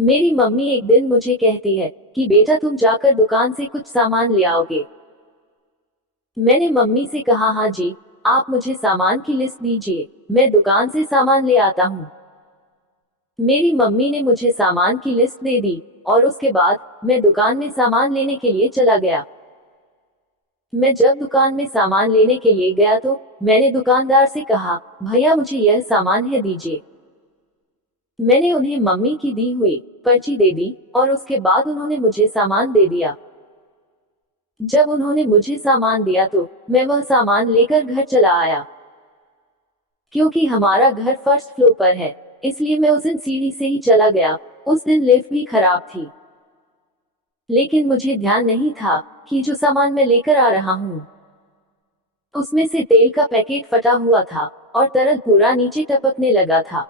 मेरी मम्मी एक दिन मुझे कहती है कि बेटा तुम जाकर दुकान से कुछ सामान ले आओगे। मैंने मम्मी से कहा हाँ जी, आप मुझे सामान की लिस्ट दीजिए, मैं दुकान से सामान ले आता हूँ। मेरी मम्मी ने मुझे सामान की लिस्ट दे दी और उसके बाद मैं दुकान में सामान लेने के लिए चला गया। मैं जब दुकान में सामान लेने के लिए गया तो मैंने दुकानदार से कहा, भैया मुझे यह सामान है दीजिए। मैंने उन्हें मम्मी की दी हुई पर्ची दे दी और उसके बाद उन्होंने मुझे सामान दे दिया। जब उन्होंने मुझे सामान दिया तो मैं वह सामान लेकर घर चला आया। क्योंकि हमारा घर फर्स्ट फ्लोर पर है, इसलिए मैं उस दिन सीढ़ी से ही चला गया। उस दिन लिफ्ट भी खराब थी, लेकिन मुझे ध्यान नहीं था कि जो सामान मैं लेकर आ रहा हूँ उसमें से तेल का पैकेट फटा हुआ था और तरल पूरा नीचे टपकने लगा था।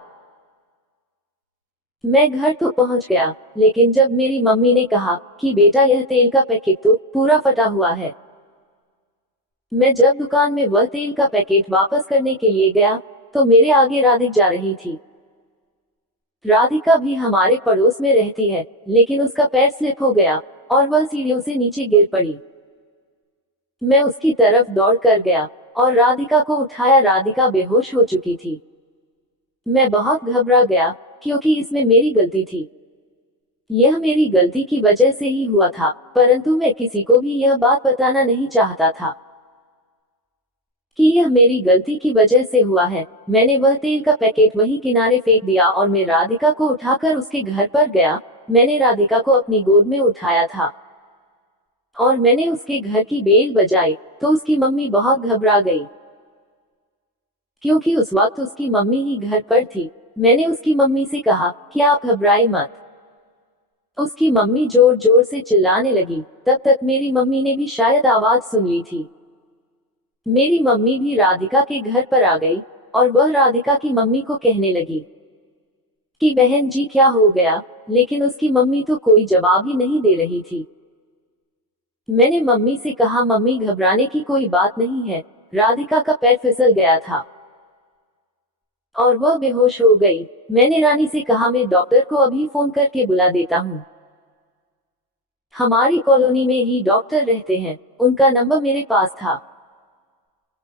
मैं घर तो पहुंच गया, लेकिन जब मेरी मम्मी ने कहा कि बेटा यह तेल का पैकेट तो पूरा फटा हुआ है, मैं जब दुकान में वह तेल का पैकेट वापस करने के लिए गया तो मेरे आगे राधिक जा रही थी। राधिका भी हमारे पड़ोस में रहती है, लेकिन उसका पैर स्लिप हो गया और वह सीढ़ियों से नीचे गिर पड़ी। मैं उसकी तरफ दौड़ कर गया और राधिका को उठाया। राधिका बेहोश हो चुकी थी। मैं बहुत घबरा गया क्योंकि इसमें मेरी गलती थी। यह मेरी गलती की वजह से ही हुआ था, परंतु मैं किसी को भी यह बात बताना नहीं चाहता था कि यह मेरी गलती की वजह से हुआ है। मैंने वह तेल का पैकेट वहीं किनारे फेंक दिया और मैं राधिका को उठाकर उसके घर पर गया। मैंने राधिका को अपनी गोद में उठाया था और मैंने उसके घर की बेल बजाई तो उसकी मम्मी बहुत घबरा गई, क्योंकि उस वक्त उसकी मम्मी ही घर पर थी। मैंने उसकी मम्मी से कहा कि आप घबराए मत। उसकी मम्मी जोर जोर से चिल्लाने लगी। तब तक मेरी मम्मी ने भी शायद आवाज सुन ली थी। मेरी मम्मी भी राधिका के घर पर आ गई और वह राधिका की मम्मी को कहने लगी कि बहन जी क्या हो गया, लेकिन उसकी मम्मी तो कोई जवाब ही नहीं दे रही थी। मैंने मम्मी से कहा मम्मी घबराने की कोई बात नहीं है, राधिका का पैर फिसल गया था और वह बेहोश हो गई। मैंने रानी से कहा मैं डॉक्टर को अभी फोन करके बुला देता हूँ। हमारी कॉलोनी में ही डॉक्टर रहते हैं, उनका नंबर मेरे पास था।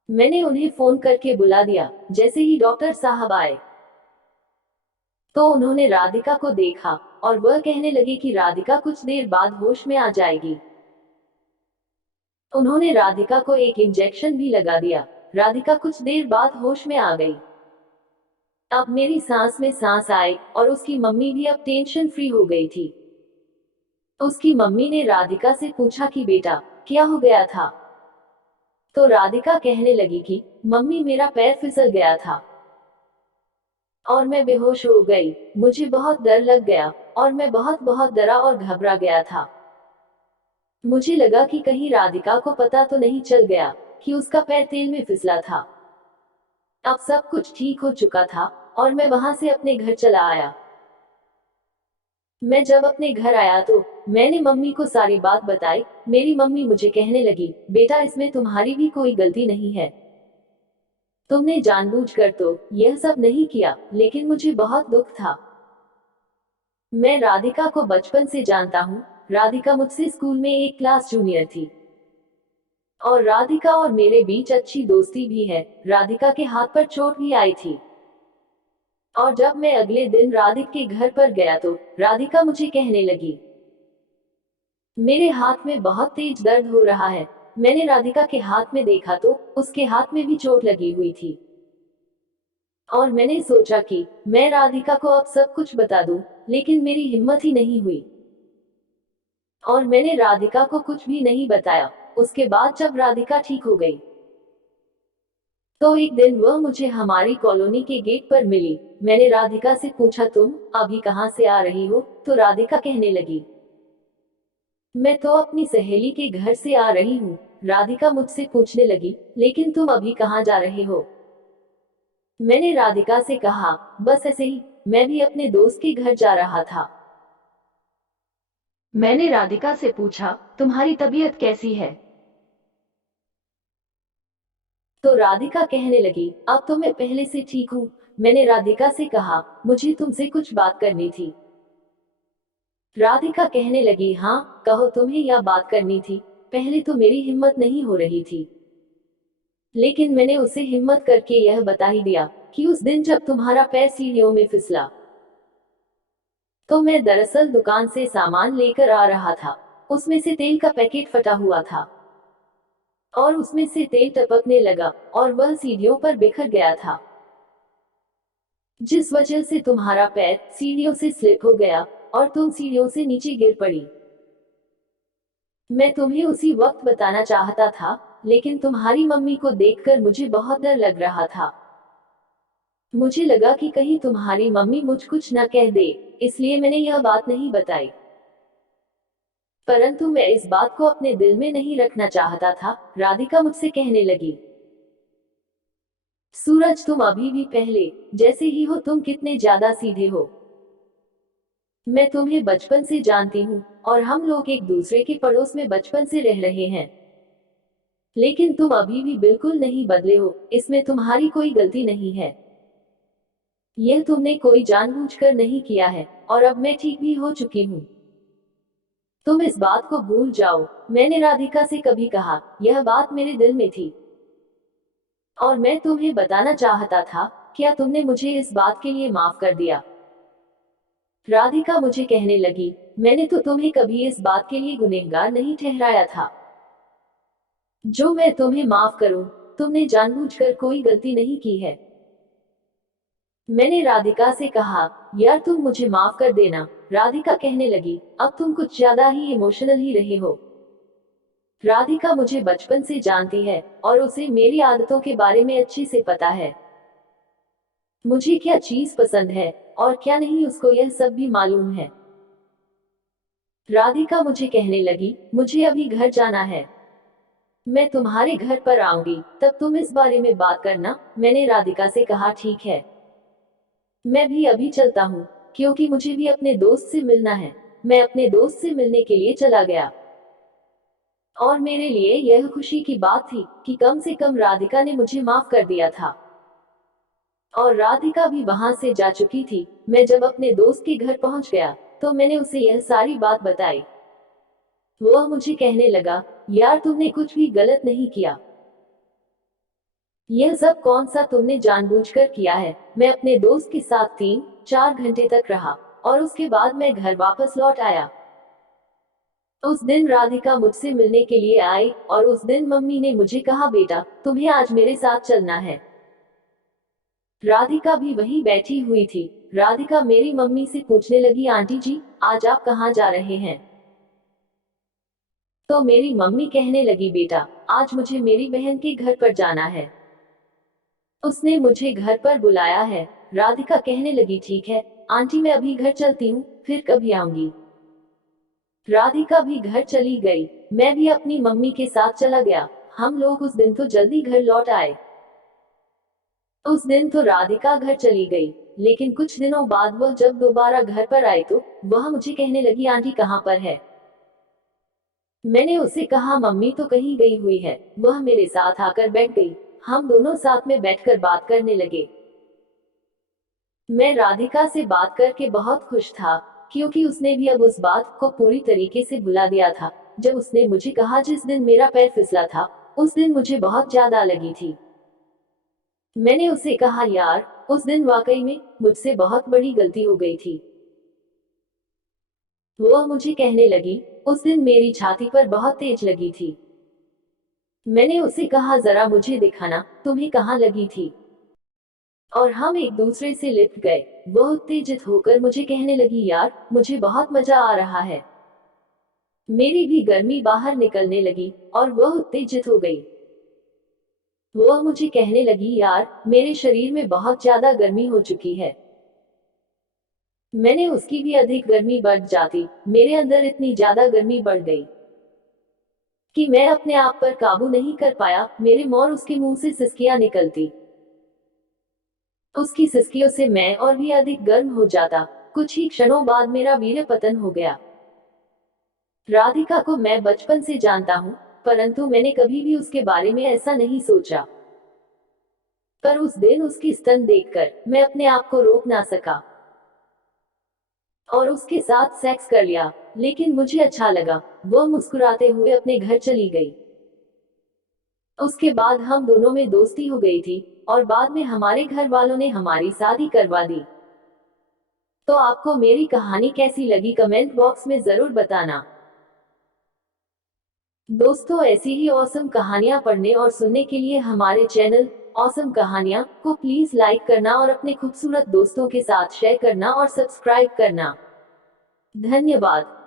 मैंने उन्हें फोन करके बुला दिया। जैसे ही डॉक्टर साहब आए तो उन्होंने राधिका को देखा और वह कहने लगे कि राधिका कुछ देर बाद होश में आ जाएगी। उन्होंने राधिका को एक इंजेक्शन भी लगा दिया। राधिका कुछ देर बाद होश में आ गई। अब मेरी सांस में सांस आई और उसकी मम्मी भी अब टेंशन फ्री हो गई थी। उसकी मम्मी ने राधिका से पूछा कि बेटा क्या हो गया था, तो राधिका कहने लगी कि मम्मी मेरा पैर फिसल गया था और मैं बेहोश हो गई। मुझे बहुत डर लग गया और मैं बहुत बहुत डरा और घबरा गया था। मुझे लगा कि कहीं राधिका को पता तो नहीं चल गया कि उसका पैर तेल में फिसला था। अब सब कुछ ठीक हो चुका था और मैं वहां से अपने घर चला आया। मैं जब अपने घर आया तो मैंने मम्मी को सारी बात बताई। मेरी मम्मी मुझे कहने लगी बेटा इसमें तुम्हारी भी कोई गलती नहीं है, तुमने जानबूझकर तो यह सब नहीं किया, लेकिन मुझे बहुत दुख था। मैं राधिका को बचपन से जानता हूँ। राधिका मुझसे स्कूल में एक क्लास जूनियर थी और राधिका और मेरे बीच अच्छी दोस्ती भी है। राधिका के हाथ पर चोट भी आई थी और जब मैं अगले दिन राधिका के घर पर गया तो राधिका मुझे कहने लगी मेरे हाथ में बहुत तेज दर्द हो रहा है। मैंने राधिका के हाथ में देखा तो उसके हाथ में भी चोट लगी हुई थी और मैंने सोचा कि मैं राधिका को अब सब कुछ बता दूं, लेकिन मेरी हिम्मत ही नहीं हुई और मैंने राधिका को कुछ भी नहीं बताया। उसके बाद जब राधिका ठीक हो गई तो एक दिन वह मुझे हमारी कॉलोनी के गेट पर मिली। मैंने राधिका से पूछा तुम अभी कहाँ से आ रही हो, तो राधिका कहने लगी मैं तो अपनी सहेली के घर से आ रही हूँ। राधिका मुझसे पूछने लगी लेकिन तुम अभी कहाँ जा रहे हो। मैंने राधिका से कहा बस ऐसे ही, मैं भी अपने दोस्त के घर जा रहा था। मैंने राधिका से पूछा तुम्हारी तबीयत कैसी है, तो राधिका कहने लगी अब तो मैं पहले से ठीक हूँ। मैंने राधिका से कहा मुझे तुमसे कुछ बात करनी थी। राधिका कहने लगी, हाँ कहो, तुम्हें यह बात करनी थी। पहले तो मेरी हिम्मत नहीं हो रही थी, लेकिन मैंने उसे हिम्मत करके यह बता ही दिया कि उस दिन जब तुम्हारा पैर सीढ़ियों में फिसला, तो मैं दरअसल दुकान से सामान लेकर आ रहा था। उसमें से तेल का पैकेट फटा हुआ था और उसमें से तेल टपकने लगा और वह सीढ़ियों पर बिखर गया था, जिस वजह से तुम्हारा पैर सीढ़ियों से स्लिप हो गया और तुम सीढ़ियों से नीचे गिर पड़ी। मैं तुम्हें उसी वक्त बताना चाहता था, लेकिन तुम्हारी मम्मी को देखकर मुझे बहुत डर लग रहा था। मुझे लगा कि कहीं तुम्हारी मम्मी मुझ कुछ न कह दे, इसलिए मैंने यह बात नहीं बताई। परंतु मैं इस बात को अपने दिल में नहीं रखना चाहता था, राधिका मुझसे कहने लगी। सूरज, तुम अभी भी पहले जैसे ही हो, तुम कितने ज्यादा सीधे हो। मैं तुम्हें बचपन से जानती हूँ और हम लोग एक दूसरे के पड़ोस में बचपन से रह रहे हैं, लेकिन तुम अभी भी बिल्कुल नहीं बदले हो। इसमें तुम्हारी कोई गलती नहीं है, यह तुमने कोई जानबूझकर नहीं किया है और अब मैं ठीक भी हो चुकी हूँ। तुम इस बात को भूल जाओ। मैंने राधिका से कभी कहा, यह बात मेरे दिल में थी और मैं तुम्हें बताना चाहता था। क्या तुमने मुझे इस बात के लिए माफ कर दिया? राधिका मुझे कहने लगी, मैंने तो तुम्हें कभी इस बात के लिए गुनहगार नहीं ठहराया था। जो मैं तुम्हें माफ करूं, तुमने जानबूझकर कोई गलती नहीं की है। मैंने राधिका से कहा, यार तुम मुझे माफ कर देना। राधिका कहने लगी, अब तुम कुछ ज्यादा ही इमोशनल ही रहे हो। राधिका मुझे बचपन से जानती है और उसे मेरी आदतों के बारे में अच्छे से पता है। मुझे क्या चीज पसंद है और क्या नहीं, उसको यह सब भी मालूम है। राधिका मुझे कहने लगी, मुझे अभी घर जाना है, मैं तुम्हारे घर पर आऊंगी, तब तुम इस बारे में बात करना। मैंने राधिका से कहा, ठीक है, मैं भी अभी चलता हूँ, क्योंकि मुझे भी अपने दोस्त से मिलना है। मैं अपने दोस्त से मिलने के लिए चला गया और मेरे लिए यह खुशी की बात थी कि कम से कम राधिका ने मुझे माफ कर दिया था और राधिका भी वहां से जा चुकी थी। मैं जब अपने दोस्त के घर पहुंच गया, तो मैंने उसे यह सारी बात बताई। वह मुझे कहने लगा, यार तुमने कुछ भी गलत नहीं किया, यह सब कौन सा तुमने जानबूझकर किया है। मैं अपने दोस्त के साथ 3-4 घंटे तक रहा और उसके बाद मैं घर वापस लौट आया। उस दिन राधिका मुझसे मिलने के लिए आई और उस दिन मम्मी ने मुझे कहा, बेटा तुम्हें आज मेरे साथ चलना है। राधिका भी वहीं बैठी हुई थी। राधिका मेरी मम्मी से पूछने लगी, आंटी जी आज आप कहाँ जा रहे हैं? तो मेरी मम्मी कहने लगी, बेटा आज मुझे मेरी बहन के घर पर जाना है, उसने मुझे घर पर बुलाया है। राधिका कहने लगी, ठीक है आंटी, मैं अभी घर चलती हूँ, फिर कभी आऊंगी। राधिका भी घर चली गई। मैं भी अपनी मम्मी के साथ चला गया। हम लोग उस दिन तो जल्दी घर लौट आए। उस दिन तो राधिका घर चली गई, लेकिन कुछ दिनों बाद वह जब दोबारा घर पर आई, तो वह मुझे कहने लगी, आंटी कहाँ पर है? मैंने उसे कहा, मम्मी तो कहीं गई हुई है। वह मेरे साथ आकर बैठ गई। हम दोनों साथ में बैठकर बात करने लगे। मैं राधिका से बात करके बहुत खुश था, क्योंकि उसने भी अब उस बात को पूरी तरीके से भुला दिया था। जब उसने मुझे कहा, जिस दिन मेरा पैर फिसला था, उस दिन मुझे बहुत ज्यादा लगी थी। मैंने उसे कहा, यार उस दिन वाकई में मुझसे बहुत बड़ी गलती हो गई थी। वह मुझे कहने लगी, उस दिन मेरी छाती पर बहुत तेज लगी थी। मैंने उसे कहा, जरा मुझे दिखाना तुम्हें कहाँ लगी थी, और हम एक दूसरे से लिपट गए। वह उत्तेजित होकर मुझे कहने लगी, यार मुझे बहुत मजा आ रहा है। मेरी भी गर्मी बाहर निकलने लगी और वह उत्तेजित हो गई। वह मुझे कहने लगी, यार मेरे शरीर में बहुत ज्यादा गर्मी हो चुकी है। मैंने उसकी भी अधिक गर्मी बढ़ जाती। मेरे अंदर इतनी ज्यादा गर्मी बढ़ गई कि मैं अपने आप पर काबू नहीं कर पाया। मेरे और उसके मुंह से सिसकियां निकलती। उसकी सिसकियों से मैं और भी अधिक गर्म हो जाता। कुछ ही क्षणों बाद मेरा वीर्य पतन हो गया। राधिका को मैं बचपन से जानता हूँ, परंतु मैंने कभी भी उसके बारे में ऐसा नहीं सोचा। पर उस दिन उसकी स्तन देखकर मैं अपने आप को रोक ना सका। और उसके साथ सेक्स कर लिया, लेकिन मुझे अच्छा लगा। वह मुस्कुराते हुए अपने घर चली गई। उसके बाद हम दोनों में दोस्ती हो गई थी, और बाद में हमारे घर वालों ने हमारी शादी करवा दी। तो आपको मेरी कहानी कैसी लगी कमेंट बॉक्स में जरूर बताना। दोस्तों, ऐसी ही ऑसम कहानियां पढ़ने और सुनने के लिए हमारे चैनल ऑसम कहानियां को प्लीज लाइक करना और अपने खूबसूरत दोस्तों के साथ शेयर करना और सब्सक्राइब करना। धन्यवाद।